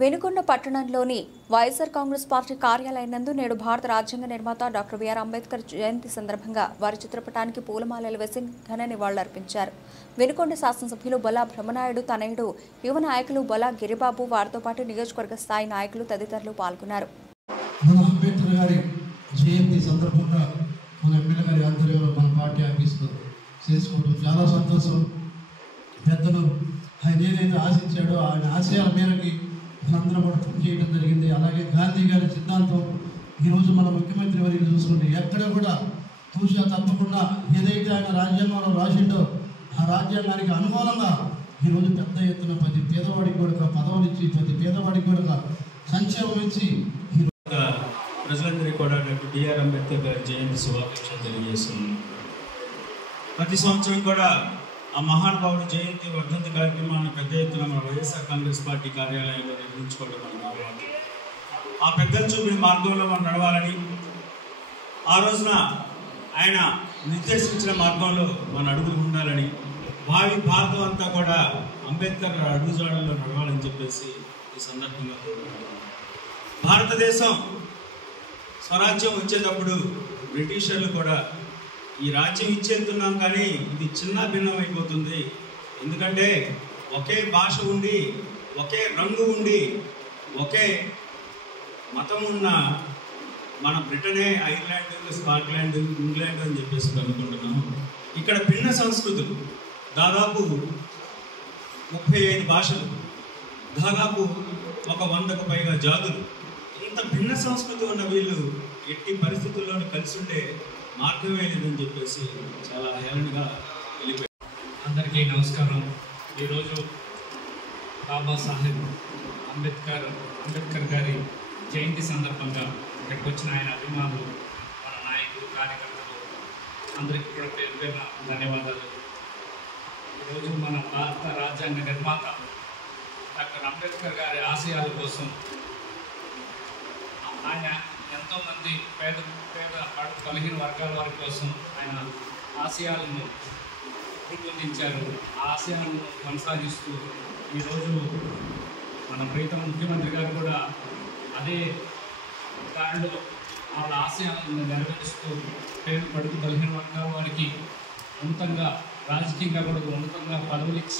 వెనుకొండ పట్టణంలోని వైఎస్ఆర్ కాంగ్రెస్ పార్టీ కార్యాలయం నందు నేడు భారత రాజ్యాంగ నిర్మాత డాక్టర్ బిఆర్ అంబేద్కర్ జయంతి సందర్భంగా వారి చిత్రపటానికి పూలమాలలు వేసి ఘన నివాళులర్పించారు. వెనుకొండ శాసనసభ్యులు బొల్లా బ్రహ్మనాయుడు తనయుడు యువ నాయకులు బొల్లా గిరిబాబు వారితో పాటు నియోజకవర్గ స్థాయి నాయకులు తదితరులు పాల్గొన్నారు. అంబేద్కర్ గారి జయంతి సందర్భంగా మన ఎమ్మెల్యే గారి ఆధ్వర్యంలో మన పార్టీ ఆఫీసులో చేసుకోవడం చాలా సంతోషం. పెద్దలు ఆయన ఏదైతే ఆశించాడో ఆయన ఆశయాల మేరకి మనందరం కూడా పనిచేయడం జరిగింది. అలాగే గాంధీ గారి సిద్ధాంతం ఈరోజు మన ముఖ్యమంత్రి వారిని చూసుకుంటే ఎక్కడ కూడా తూచా తప్పకుండా ఏదైతే ఆయన రాజ్యాంగంలో రాసిండో ఆ రాజ్యాంగానికి అనుకూలంగా ఈరోజు పెద్ద ఎత్తున ప్రతి పేదవాడికి కూడా పదవులు ఇచ్చి ప్రతి పేదవాడికి కూడా సంక్షేమం ఇచ్చి ప్రజలందరికీ కూడా డాక్టర్ బిఆర్ అంబేద్కర్ గారి జయంతి శుభాకాంక్షలు తెలియజేస్తున్నాను. ప్రతి సంవత్సరం కూడా ఆ మహానుభావుడు జయంతి వర్ధంతి కార్యక్రమాన్ని పెద్ద ఎత్తున మన వైఎస్ఆర్ కాంగ్రెస్ పార్టీ కార్యాలయంలో నిర్వహించుకోవడం మన అలవాటు. ఆ పెద్దలు చూపిన మార్గంలో మనం నడవాలని, ఆ రోజున ఆయన నిర్దేశించిన మార్గంలో మన అడుగులు ఉండాలని, భావి భారతం అంతా కూడా అంబేద్కర్ అడుగుజాడల్లో నడవాలని చెప్పేసి ఈ సందర్భంగా కోరుకుంటున్నాను. భారతదేశం స్వరాజ్యం వచ్చేటప్పుడు బ్రిటిషర్లు కూడా ఈ రాజ్యం ఇచ్చేస్తున్నాం కానీ ఇది చిన్న భిన్నం అయిపోతుంది, ఎందుకంటే ఒకే భాష ఉండి ఒకే రంగు ఉండి ఒకే మతం ఉన్న మన బ్రిటనే ఐర్లాండ్, స్కాట్లాండ్, ఇంగ్లాండ్ అని చెప్పేసి అనుకుంటున్నాం. ఇక్కడ భిన్న సంస్కృతులు, దాదాపు 35 భాషలు, దాదాపు 100కు పైగా జాతులు, ఇంత భిన్న సంస్కృతి ఉన్న వీళ్ళు ఎట్టి పరిస్థితుల్లోనూ కలిసి ఉండే మార్గమే లేదని చెప్పేసి చాలా హేళనగా వెళ్ళిపోయారు. అందరికీ నమస్కారం. ఈరోజు బాబాసాహెబ్ అంబేద్కర్ గారి జయంతి సందర్భంగా ఇక్కడికి వచ్చిన ఆయన అభిమానులు, మన నాయకులు, కార్యకర్తలు అందరికీ కూడా పేరు పేరున ధన్యవాదాలు. ఈరోజు మన భారత రాజ్యాంగ నిర్మాత డాక్టర్ అంబేద్కర్ గారి ఆశయాల కోసం ఆయన ఎంతోమంది పేద బలహీన వర్గాల వారి కోసం ఆయన ఆశయాలను రూపొందించారు. ఆ ఆశయాలను కొనసాగిస్తూ ఈరోజు మన ప్రీతమ ముఖ్యమంత్రి గారు కూడా అదే దారిలో వాళ్ళ ఆశయాలను నెరవేరుస్తూ బడుగు బలహీన వర్గాల వారికి ఉన్నతంగా రాజకీయంగా కూడా ఉన్నతంగా పదవులు ఇచ్చి